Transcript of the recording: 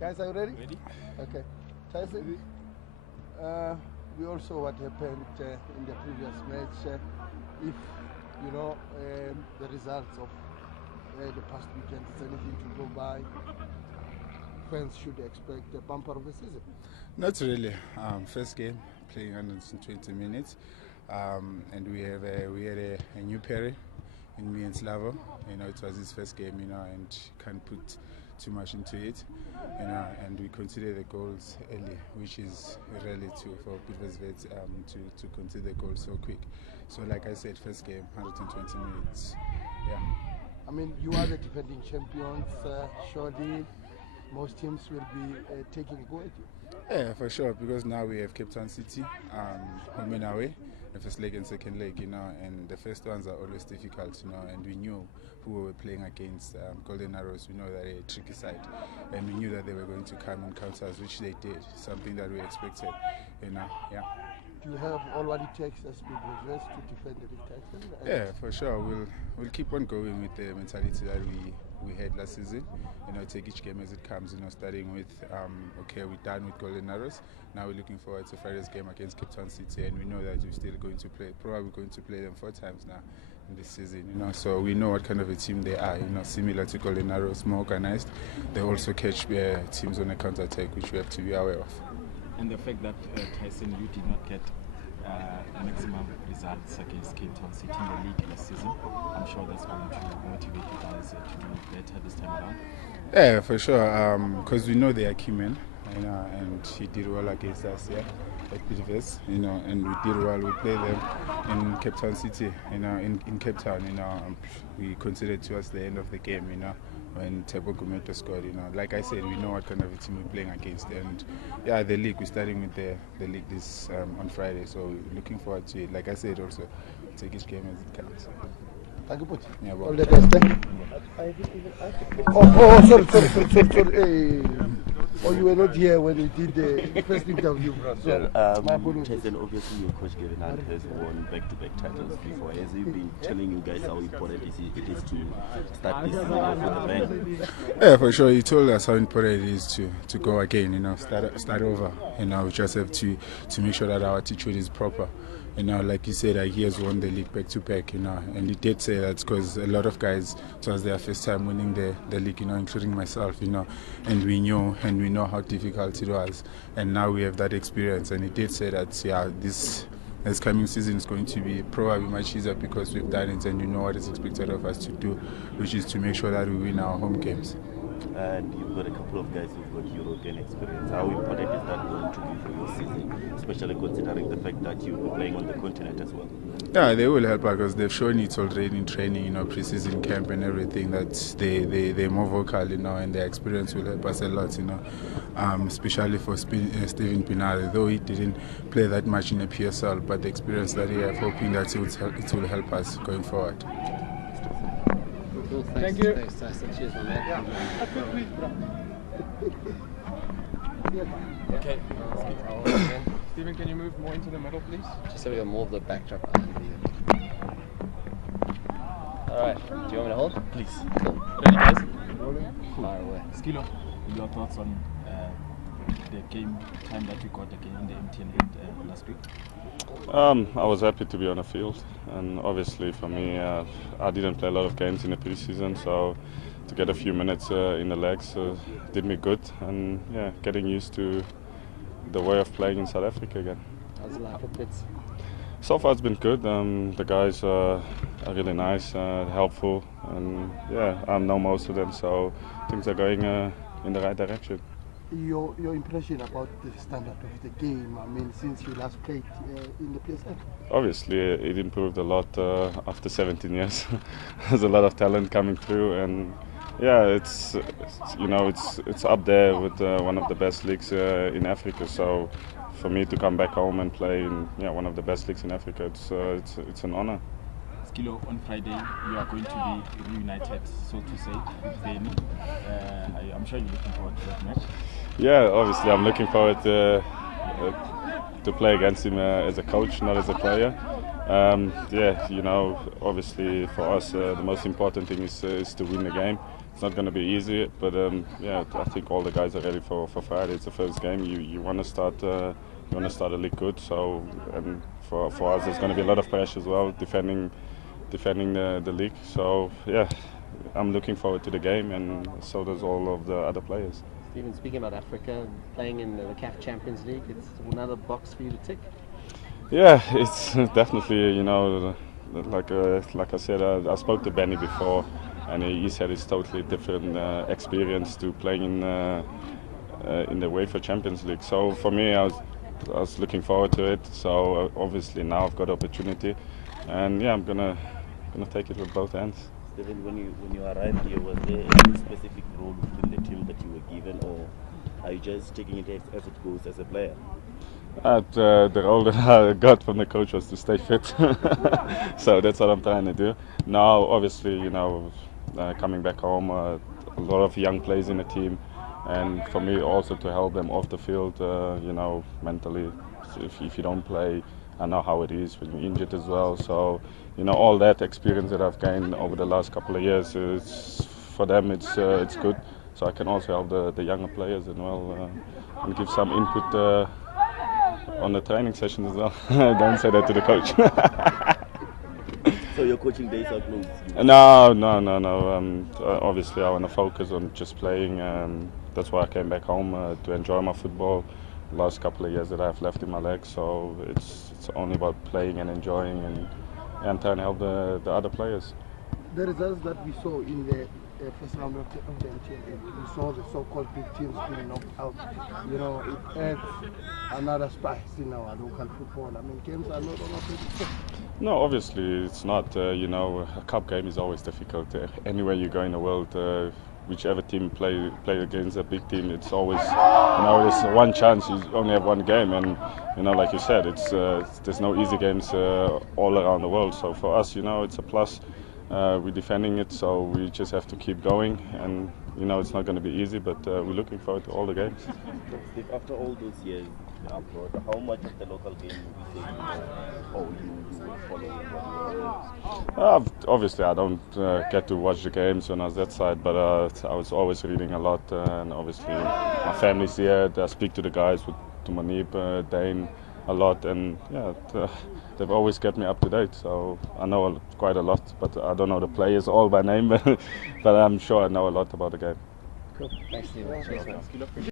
Guys, are you ready? Ready? Okay. Tyson, we all saw what happened in the previous match. If you know the results of the past weekend, it's anything to go by. Fans should expect a bumper of a season. Not really. First game, playing 120 minutes, and we had a new pair in me and Slavo. You know, it was his first game, you know, and can't put too much into it, you know, and we consider the goals early, which is rarely for Bidvest Wits to consider goals so quick. So like I said, first game, 120 minutes, yeah. I mean, you are the defending champions, surely most teams will be taking a go at you. Yeah, for sure, because now we have Cape Town City, home and away, the first leg and second leg, you know, and the first ones are always difficult, you know, and we knew who we were playing against, Golden Arrows. We know that they're a tricky side, and we knew that they were going to come and counter us, which they did, something that we expected, you know, yeah. Do you have all what it takes as Bidvest Wits to defend the league title? Yeah, for sure. We'll keep on going with the mentality that we had last season. You know, take each game as it comes. You know, starting with okay, we're done with Golden Arrows. Now we're looking forward to Friday's game against Cape Town City, and we know that we're still going to probably going to play them 4 times now in this season. You know, so we know what kind of a team they are. You know, similar to Golden Arrows, more organized. They also catch teams on a counter attack, which we have to be aware of. And the fact that Tyson, you did not get maximum results against Cape Town City in the league last season, I'm sure that's going to motivate you guys to do better this time around. Yeah, for sure, because we know they are key men, you know, and he did well against us, yeah, at Bidvest, you know, and we did well. We played them in Cape Town City, you know, in Cape Town, you know, we considered towards the end of the game, you know, when Tebo Gumeto scored, you know. Like I said, we know what kind of a team we're playing against, and yeah, the league, we're starting with the league this on Friday, so we're looking forward to it. Like I said, also take each game as it comes. Thank you, Put. Yeah, well. All the best. Sorry. Hey. Oh, you were not here when we did the first interview, bro. So, Tyson, obviously your coach Gavin has won back-to-back titles before. Has he been telling you guys how important it is to start this season off with a bang? Yeah, for sure. He told us how important it is to go again, you know, start over. You know, we just have to make sure that our attitude is proper. You know, like you said, he has won the league back-to-back, you know, and he did say that because a lot of guys, it was their first time winning the league, you know, including myself, you know, and we know how difficult it was, and now we have that experience, and he did say that, yeah, this coming season is going to be probably much easier because we've done it and you know what is expected of us to do, which is to make sure that we win our home games. And you've got a couple of guys who've got European experience. How important is that going to be for your season, especially considering the fact that you'll be playing on the continent as well? Yeah, they will help because they've shown it already in training, you know, pre-season camp and everything, that they're more vocal, you know, and their experience will help us a lot, you know, especially for Steven Pinari, though he didn't play that much in the PSL, but the experience that he has, hoping that it will help us going forward. Cool, Thank you. Thanks, Tyson. Cheers, my man. Okay. Stephen, can you move more into the middle, please? Just so we got more of the backdrop behind you. Alright, do you want me to hold? Please. Cool. Ready, guys? Fire away. Skilo, your thoughts on the game time that we got again in the MTN last week? I was happy to be on the field, and obviously for me, I didn't play a lot of games in the preseason, so to get a few minutes in the legs did me good, and yeah, getting used to the way of playing in South Africa again. How's life at Wits? So far it's been good. The guys are really nice, helpful, and yeah, I know most of them, so things are going in the right direction. Your impression about the standard of the game, I mean, since you last played in the PSL? Obviously, it improved a lot after 17 years. There's a lot of talent coming through, and yeah, it's up there with one of the best leagues in Africa. So for me to come back home and play in one of the best leagues in Africa, it's an honor. Skilo, on Friday you are going to be reunited, so to say, with Danny. I'm sure you're looking forward to that match. Yeah, obviously I'm looking forward to play against him as a coach, not as a player. Yeah, you know, obviously for us the most important thing is to win the game, it's not going to be easy. But yeah, I think all the guys are ready for Friday. It's the first game. You want to start the league good. So and for us, there's going to be a lot of pressure as well, defending the league. So yeah, I'm looking forward to the game, and so does all of the other players. Stephen, speaking about Africa, playing in the CAF Champions League, it's another box for you to tick. Yeah, it's definitely, like I said, I spoke to Benny before, and he said it's totally different experience to playing in the UEFA Champions League. So for me, I was looking forward to it. So obviously now I've got the opportunity, and yeah, I'm gonna take it with both hands. Stephen, when you arrived here, was there any specific role within the team that you were given, or are you just taking it as it goes as a player? The role that I got from the coach was to stay fit, so that's what I'm trying to do. Now, obviously, coming back home, a lot of young players in the team, and for me also to help them off the field, mentally. If you don't play, I know how it is when you're injured as well. So, all that experience that I've gained over the last couple of years, for them it's good. So I can also help the younger players as well and give some input. On the training sessions as well. Don't say that to the coach. So your coaching days are closed? No. Obviously, I want to focus on just playing. That's why I came back home to enjoy my football. The last couple of years that I've left in my legs, so it's only about playing and enjoying and trying to help the other players. The results that we saw in the first round of the MTN, we saw the so-called big teams being knocked out. It adds another spice in our local football. I mean, games are not always. No, obviously it's not. A cup game is always difficult. Anywhere you go in the world, whichever team play against a big team, it's always, there's one chance. You only have one game, and like you said, there's no easy games all around the world. So for us, it's a plus. We're defending it, so we just have to keep going, and it's not going to be easy, but we're looking forward to all the games. Steve, after all those years abroad, how much of the local game would you say you were following? Obviously, I don't get to watch the games when I was that side, but I was always reading a lot, and obviously my family's here. I speak to the guys, to Manib, Dane, a lot, and yeah. They've always kept me up to date, so I know quite a lot, but I don't know the players all by name, but I'm sure I know a lot about the game. Cool. Thanks, Stephen. Cheers, man.